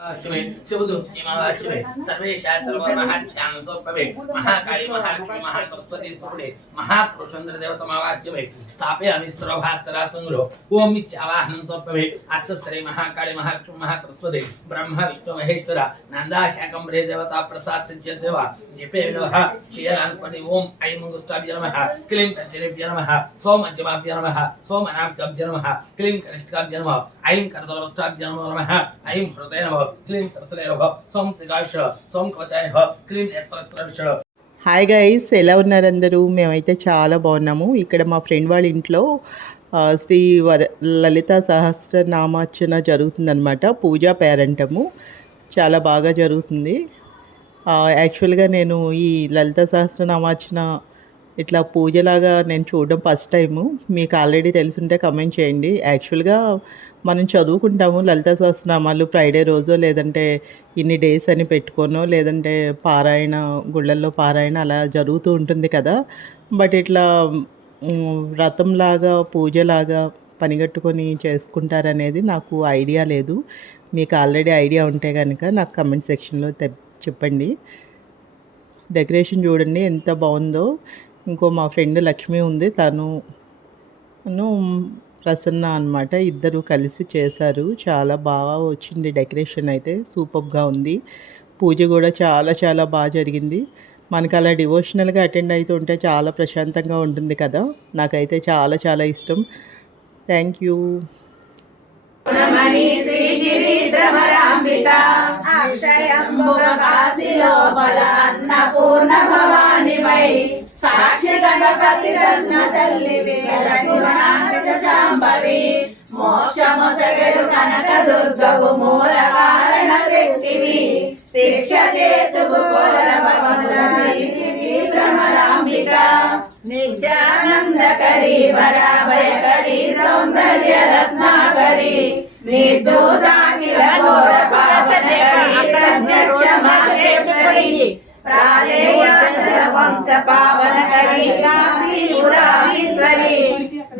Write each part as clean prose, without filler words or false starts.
शिवे शिवदूतिमावाशिवे सर्वेषां सर्वमहाख्यानसोपवे महाकाली महालक्ष्मी महासरस्वती सुपडे महापुरुषेन्द्रदेवतमावाशिवे स्थापयामि स्तरभास्तरासुंगरो ओम इच्छावाहनं सोपवे अस्य श्री महाकाली महालक्ष्मी महासरस्वती ब्रह्म विष्णु महेश्वर नंदाशाकंबरे देवता प्रसाद सिंचन देवा जिपे नमः श्रीरानपति ओम ऐं मंगुष्टाभ्य नमः क्लीं तज्जनेभ्य नमः सोमज्जमाभ्य नमः सोमनाभ्य नमः क्लीं कनिष्ठाभ्य नमः ऐं करदलवष्टाभ्य नमः ऐं हृदय नमः क्लीं सरसले नमः सोम सिगाश सोम कवचाय क्लीं नेत्रत्रविष। హాయ్ గైస్, ఎలా ఉన్నారు అందరూ? మేమైతే చాలా బాగున్నాము. ఇక్కడ మా ఫ్రెండ్ వాళ్ళ ఇంట్లో శ్రీ లలిత సహస్రనామార్చన జరుగుతుందన్నమాట. పూజా పేరంటము చాలా బాగా జరుగుతుంది. యాక్చువల్గా నేను ఈ లలిత సహస్రనామార్చన ఇట్లా పూజలాగా నేను చూడడం ఫస్ట్ టైము. మీకు ఆల్రెడీ తెలుసుంటే కమెంట్ చేయండి. యాక్చువల్గా మనం చదువుకుంటాము లలిత సహస్రనామాలు ఫ్రైడే రోజో, లేదంటే ఇన్ని డేస్ అని పెట్టుకోనో, లేదంటే పారాయణ గుళ్ళల్లో పారాయణ అలా జరుగుతూ ఉంటుంది కదా. బట్ ఇట్లా వ్రతంలాగా పూజలాగా పనిగట్టుకొని చేసుకుంటారనేది నాకు ఐడియా లేదు. మీకు ఆల్రెడీ ఐడియా ఉంటే కనుక నాకు కమెంట్ సెక్షన్లో చెప్పండి. డెకరేషన్ చూడండి ఎంత బాగుందో. ఇంకో మా ఫ్రెండ్ లక్ష్మి ఉంది, తను ప్రసన్న అనమాట, ఇద్దరు కలిసి చేశారు. చాలా బాగా వచ్చింది డెకరేషన్, అయితే సూపర్గా ఉంది. పూజ కూడా చాలా చాలా బాగా జరిగింది. మనకు అలా డివోషనల్గా అటెండ్ అవుతుంటే చాలా ప్రశాంతంగా ఉంటుంది కదా. నాకైతే చాలా చాలా ఇష్టం. Thank you. సాక్షి గణపతి శాంభవి మోక్షమొసగడు కనక దుర్గవు మూల కారణ శక్తివి శిక్ష చేతువు భ్రమరాంబిక నిత్యానందకరి వరాభయకరి సౌందర్య రత్నాకరి నిర్దూతాఖిల ఘోర పావనకరి ప్రత్యక్ష మహేశ్వరి వంశ పావనకరి కాశీపురాధీశ్వరి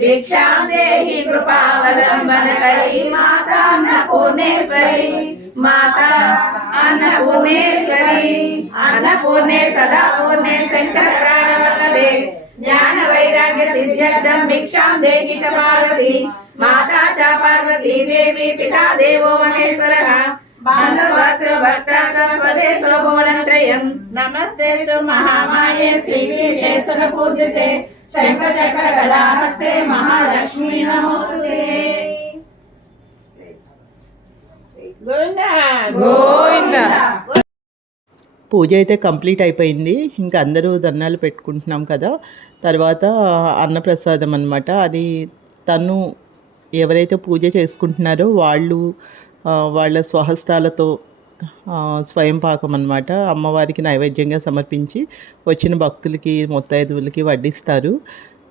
భిక్షాం దేహి కృపావలంబనకరి మాతా అన్నపూర్ణేశ్వరి మాతా అన్నపూర్ణేశ్వరి అన్నపూర్ణే సదా పూర్ణే శంకర ప్రాణవల్లభే జ్ఞాన వైరాగ్య సిద్ధ్యర్థం భిక్షాం దేహి చ పార్వతి మాతా చ పార్వతీ దేవి పితా దేవో మహేశ్వరః నమస్తే మహామాయే శ్రీపీఠేశ్వర పూజితే శంఖచక్ర గదాహస్తే మహాలక్ష్మీ నమోస్తుతే. పూజ అయితే కంప్లీట్ అయిపోయింది. ఇంకా అందరూ దండాలు పెట్టుకుంటున్నాం కదా. తర్వాత అన్నప్రసాదం అనమాట. అది తను ఎవరైతే పూజ చేసుకుంటున్నారో వాళ్ళ స్వహస్తాలతో స్వయం పాకం అన్నమాట అమ్మవారికి నైవేద్యంగా సమర్పించి వచ్చిన భక్తులకి ముత్తైదువులకి వడ్డిస్తారు.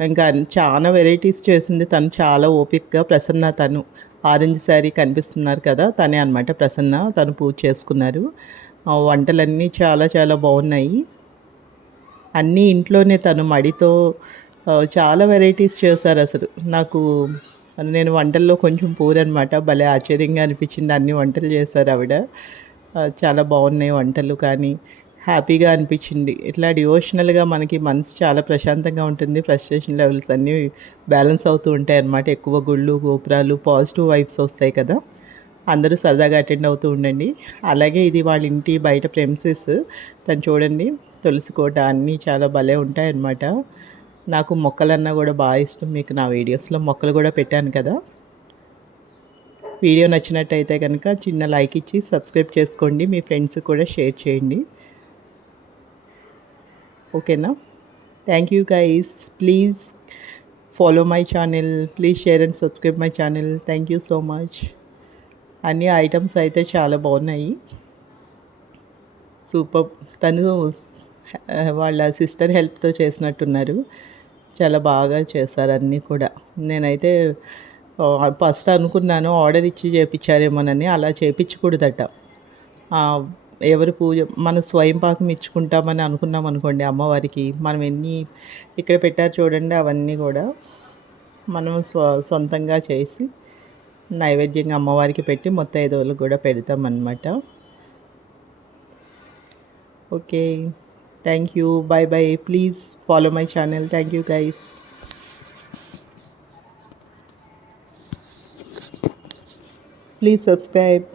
ఇంకా చాలా వెరైటీస్ చేసింది తను, చాలా ఓపికగా. ప్రసన్న, తను ఆరెంజ్ శారీ కనిపిస్తున్నారు కదా, తనే అనమాట ప్రసన్న. తను పూజ చేసుకున్నారు. వంటలన్నీ చాలా చాలా బాగున్నాయి. అన్నీ ఇంట్లోనే తను మడితో చాలా వెరైటీస్ చేశారు. అసలు నేను వంటల్లో కొంచెం పూరనమాట. భలే ఆశ్చర్యంగా అనిపించింది. అన్ని వంటలు చేశారు ఆవిడ. చాలా బాగున్నాయి వంటలు, కానీ హ్యాపీగా అనిపించింది. ఇట్లా డివోషనల్గా మనకి మనసు చాలా ప్రశాంతంగా ఉంటుంది. ఫ్రస్ట్రేషన్ లెవెల్స్ అన్నీ బ్యాలెన్స్ అవుతూ ఉంటాయి అన్నమాట. ఎక్కువ గుళ్ళు గోపురాలు పాజిటివ్ వైబ్స్ వస్తాయి కదా. అందరూ సరదాగా అటెండ్ అవుతూ ఉండండి. అలాగే ఇది వాళ్ళ ఇంటి బయట ప్రెమిసెస్. తను చూడండి, తులసి కోట అన్నీ చాలా భలే ఉంటాయి అన్నమాట. నాకు మొక్కలన్నా కూడా బాగా ఇష్టం. మీకు నా వీడియోస్లో మొక్కలు కూడా పెట్టాను కదా. వీడియో నచ్చినట్టయితే కనుక చిన్న లైక్ ఇచ్చి సబ్స్క్రైబ్ చేసుకోండి. మీ ఫ్రెండ్స్ కూడా షేర్ చేయండి. ఓకేనా? Thank you guys. Please follow my channel. Please share and subscribe my channel. Thank you so much. అన్ని ఐటమ్స్ అయితే చాలా బాగున్నాయి. సూపర్. తను వాళ్ళ సిస్టర్ హెల్ప్తో చేసినట్టున్నారు. చాలా బాగా చేస్తారు అన్నీ కూడా. నేనైతే ఫస్ట్ అనుకున్నాను ఆర్డర్ ఇచ్చి చేయించారేమోనని. అలా చేయించకూడదట. ఎవరు పూజ మనం స్వయం పాకం ఇచ్చుకుంటామని అనుకున్నాం అనుకోండి అమ్మవారికి, మనం ఎన్ని ఇక్కడ పెట్టారు చూడండి, అవన్నీ కూడా మనం సొంతంగా చేసి నైవేద్యంగా అమ్మవారికి పెట్టి ముత్తైదువులకు కూడా పెడతామన్నమాట. Okay, thank you, bye bye. Please follow my channel. Thank you guys. Please subscribe.